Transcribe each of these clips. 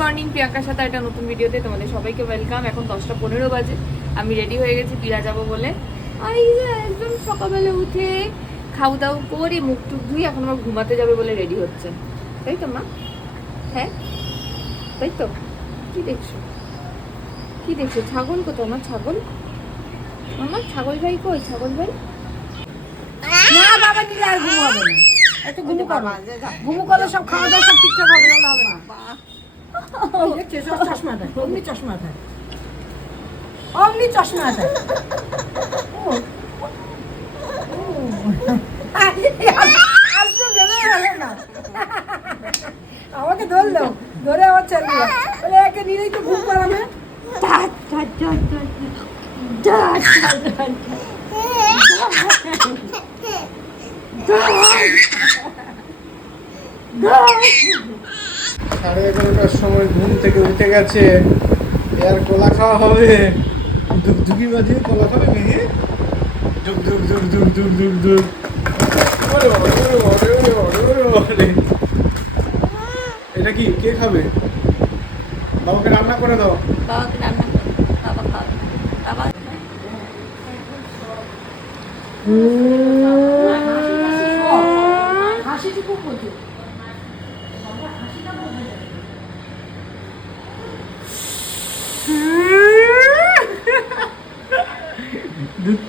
Morning প্রিয়াঙ্কার সাথে একটা নতুন ভিডিওতে তোমাদের সবাইকে ওয়েলকাম এখন দশটা পনেরো বাজে। আমি রেডি হয়ে গেছি পিয়া যাব বলে। আর একদম সকালবেলা উঠে খাও দাও করে মুখ টুক ধুই এখন আমার ঘুমাতে যাবে বলে রেডি হচ্ছে। তাই তো, মা? হ্যাঁ? তাই তো? কি দেখছ? কি দেখছ? ছাগল কোথাও আমার ছাগল? আমার ছাগল ভাই কই? ছাগল ভাই? না বাবা নিলে আর না। ঘুমু করো। ঘুমু সব খাওয়া দাওয়া সব ঠিকঠাক হবে না হবে না চশমা দেয় অমনি চশমা দেয় অমনি চশমা দেয় আমাকে ধরলো ধরে আমার চলবে বলে একে নিলেই তো ঘুম পাড়াবে সাড়ে এগারোটার সময় ঘুম থেকে উঠে গেছে। এর কলা খাওয়া হবে। ধুকধুকি বাজিয়ে কলা খাবে মেয়ে? ধুক ধুক ধুক ধুক ধুক ধুক ধুক। এটা কি? কে খাবে? বাবাকে রান্না করে দাও। বাবাকে রান্না করো বাবা খাবে। বাবা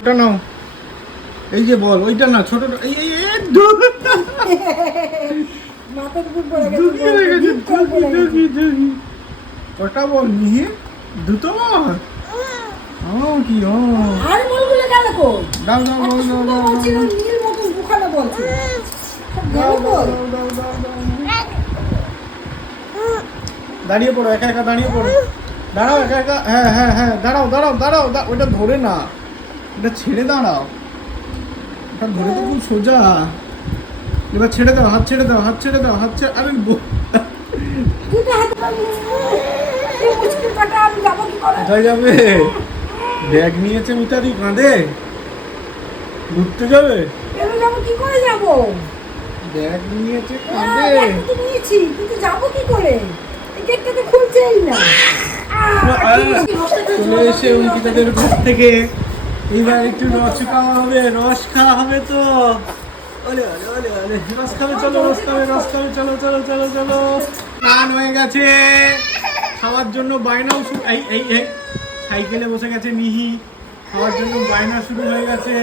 দুধটা নাও। এই যে বল ওইটা না ছোটটা এই এই মাথার উপর পড়ে গেছে কটা বল মিহি দুটো বল? ও কি ও আর বলগুলো গেল কই? দাও দাও দাও দাও দাও নীল মতন দুখানে বলছিল দাও, দাও, দাও, দাও, দাও, দাও। দাঁড়িয়ে পড়ো একা একা দাঁড়িয়ে পড়ো। দাঁড়াও একা একা হ্যাঁ হ্যাঁ হ্যাঁ দাঁড়াও দাঁড়াও দাঁড়াও ওটা ধরে না। এটা ছেড়ে দাঁড়াও। ওটা ধরে তো খুব সোজা। এবার ছেড়ে দাও হাত ছেড়ে দাও হাত ছেড়ে দাও হাত ছেড়ে আরে কোথায় যাবে? ব্যাগ নিয়েছে মিতাদি কাঁধে ঘুরতে যাবে? যাব কি করে যাব? ব্যাগ নিয়েছে হ্যাঁ, কাঁধে নিয়েছি কিন্তু যাব কি করে? গেটটা তো খুলছেই না। চলে এসে অঙ্কিতাদের ঘর থেকে এবার একটু রস খাওয়া হবে রস খাওয়া হবে তো চলো রস চলো চলো চলো চলো হয়ে গেছে খাওয়ার জন্য বায়নাও শুরু এই এই সাইকেলে বসে গেছে খাওয়ার জন্য বায়না শুরু হয়ে গেছে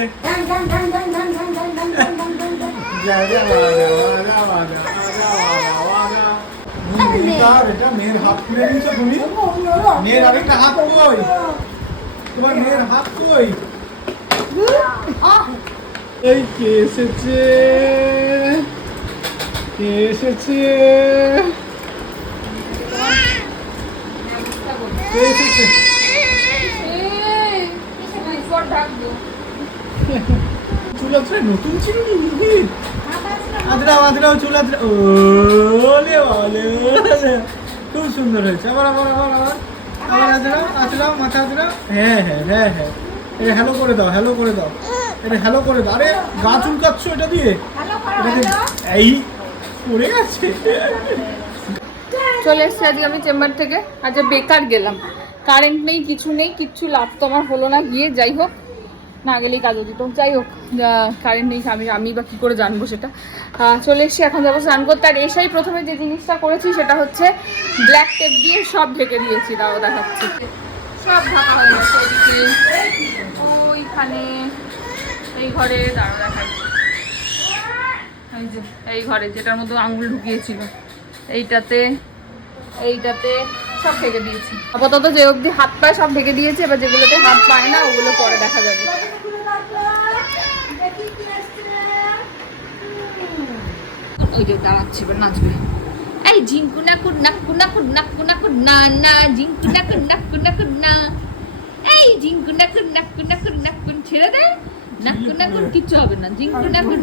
মেয়ের হাত খুলে তুমি মেয়ের হাত কই তোমার মেয়ের হাত কই এই কে এসেছে? কে এসেছে? নতুন ওলে। খুব সুন্দর হয়েছে। আবার আবার আবার আবার। আবার আঁচড়াও আঁচড়াও, মাথা আঁচড়াও। হ্যাঁ হ্যাঁ হ্যাঁ হ্যাঁ। এটা হ্যালো করে দাও হ্যালো করে দাও। এটা হ্যালো করে দাও। আরে গা চুলকাচ্ছ এটা দিয়ে? এই পড়ে গেছে চলে এসেছি আজকে আমি চেম্বার থেকে। আজ বেকার গেলাম। কারেন্ট নেই কিছু নেই কিচ্ছু লাভ তো আমার হলো না। গিয়ে যাই হোক না গেলেই কাজ হতো যাই হোক কারেন্ট নেই আমি আমি বা কী করে জানব সেটা? চলে এসেছি এখন যাব স্নান করতে। আর এসেই প্রথমে যে জিনিসটা করেছি সেটা হচ্ছে ব্ল্যাক টেপ দিয়ে সব ঢেকে দিয়েছি। দাও দেখাচ্ছি। সব ঢাকা হয়ে গেছে। ওইখানে এই ঘরে দাঁড়া দেখাই। এই যে, এই ঘরে যেটার মধ্যে আঙুল ঢুকিয়েছিল, এইটাতে এইটাতে সব ঢেকে দিয়েছি। আপাতত যে অবধি হাত পায় সব ঢেকে দিয়েছি, এবার যেগুলোতে হাত পায় না, ওগুলো পরে দেখা যাবে। ওই এবার নাচবে। এই ঝিঙ্কুনা কুন্না কুন্না কুন্না কুন্না কুন্না না ঝিঙ্কুনা কুন্না কুন্না কুন্না এই ঝিঙ্কুনা কুন্না কুন্না কুন্না কুন ছেড়ে দে। নাক্কু নাকুর কিচ্ছু হবে না। জিঙ্কু নাক্কু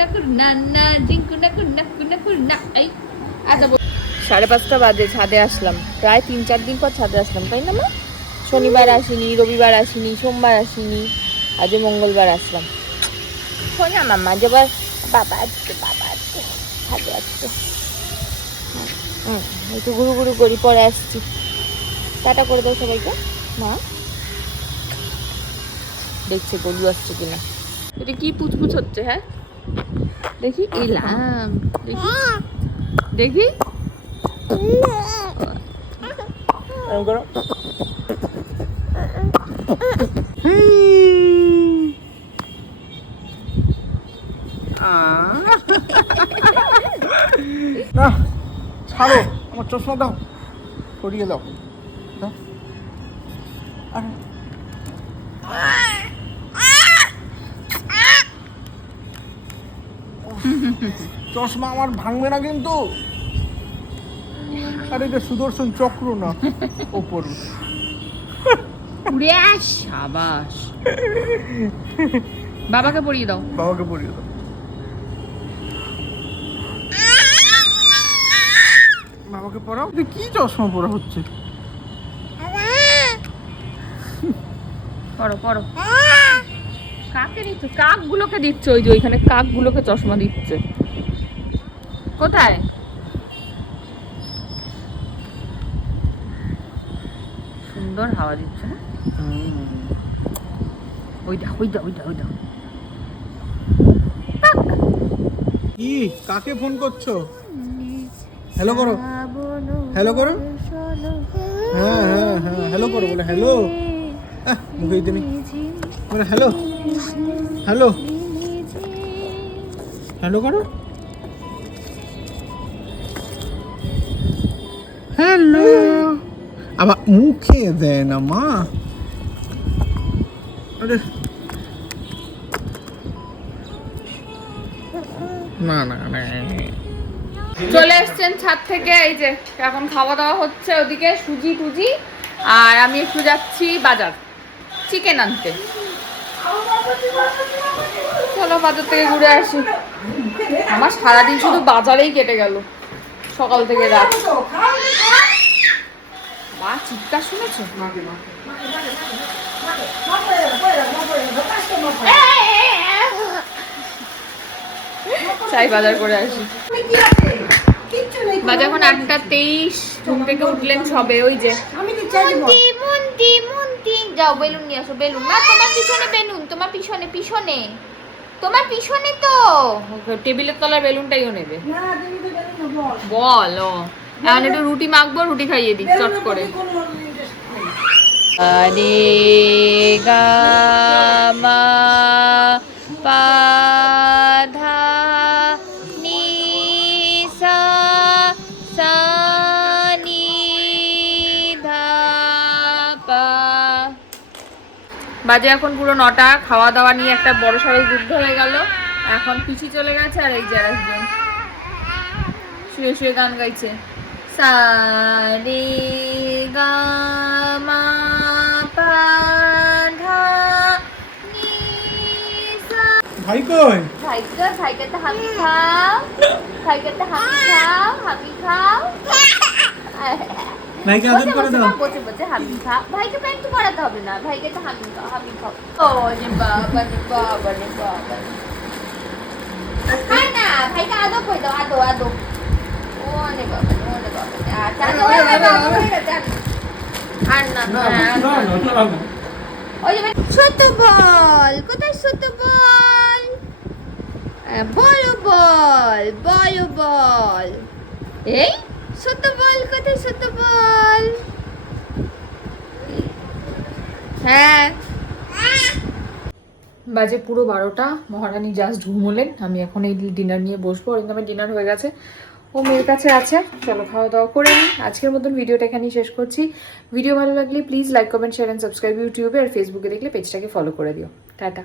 নাকুর না না, জিঙ্কু নাকুর না, এই আচ্ছা সাড়ে পাঁচটা বাজে, ছাদে আসলাম। প্রায় তিন, চার দিন পর ছাদে আসলাম, তাই না মা? শনিবার আসিনি, রবিবার আসিনি, সোমবার আসিনি, আজও মঙ্গলবার আসলাম। শোনা মামা যে এবার বাবা আজকে বাবা আজকে ছাদে আজকে। হুম একটু ঘুরু ঘুরু করি, পরে আসছি। টাটা করে দাও সবাইকে। মা? দেখছে গলু আসছে কিনা। এটা কি পুচপুচ হচ্ছে হ্যাঁ? দেখি এলাম। দেখি। দেখি। না ছাড়ো আমার চশমা দাও সরিয়ে দাও। দাও। আরে। চশমা আমার ভাঙবে না কিন্তু। আরে এটা সুদর্শন চক্র না ওপর। সাবাস। বাবাকে পরিয়ে দাও। বাবাকে পরিয়ে দাও। বাবাকে পড়াও এটা কি চশমা পরা হচ্ছে? পড়ো পড়ো কাকে দিচ্ছ? কাকগুলোকে দিচ্ছে ওই যে ওইখানে কাকগুলোকে চশমা দিচ্ছে। কোথায়? সুন্দর হাওয়া দিচ্ছে না? ওইটা ওইটা ওইটা ওইটা কাকে ফোন করছ? হ্যালো করো। হ্যালো করো। হ্যাঁ হ্যাঁ হ্যাঁ হ্যালো করো বলে হ্যালো হ্যালো হ্যালো। হ্যালো করো। হ্যালো। আবার মুখে দেয় না মা। আরে। না না না। চলে এসছেন ছাদ থেকে, এই যে এখন খাওয়া দাওয়া হচ্ছে ওদিকে, সুজি টুজি। আর আমি একটু যাচ্ছি বাজার, চিকেন আনতে। চলো বাজার থেকে ঘুরে আসি। আমার সারাদিন শুধু বাজারেই কেটে গেল। সকাল থেকে রাত। মা, চিৎকার চাই বাজার করে আসি। বাজে এখন আটটা তেইশ। ঘুম থেকে উঠলেন সবে, ওই যে। আমি যাও বেলুন নিয়ে আসো বেলুন। না তোমার পিছনে বেলুন তোমার পিছনে পিছনে। তোমার পিছনে তো। টেবিলের তলার বেলুনটাইও নেবে। বল। ও। এখন একটু রুটি মাখবো রুটি খাইয়ে দিই চট করে। আরে গা মা পা বাজে এখন পুরো নটা খাওয়া দাওয়া নিয়ে একটা বড় সড়ো যুদ্ধ হয়ে গেল। এখন পিছি চলে গেছে আর এই যে একজন শুয়ে শুয়ে গান গাইছে। সা রে গা মা ভাই কই? ভাইকে ভাইকে তো হামি খাও। ভাইকে তো হামি খাও হামি খাও। ভাইকে আদর করে দাও বসে বসে হামি খাও ভাইকে প্যান্ট পরাতে হবে না ভাইকে তো হামি খাও হামি খাও ও রে বাবা রে বাবা রে বাবা। না ভাইকে আদো করে দাও আদো আদো ও রে বাবা ও রে বাবা আচ্ছা আর না না, না, না। না, না, না। ওই যে ছোট বল কোথায় ছোট বল বড় বল বড় বল এই বল, কোথায় বল। হ্যাঁ। বাজে পুরো বারোটা, মহারানী জাস্ট ঘুমোলেন। আমি এখন এই ডিনার নিয়ে বসবো। ওর ডিনার হয়ে গেছে। ও মেয়ের কাছে আছে। চলো খাওয়া দাওয়া করে নিই। আজকের মতন ভিডিওটা এখানেই শেষ করছি। ভিডিও ভালো লাগলে please like comment share and subscribe ইউটিউবে আর ফেসবুকে দেখলে পেজটাকে ফলো করে দিও। টাটা।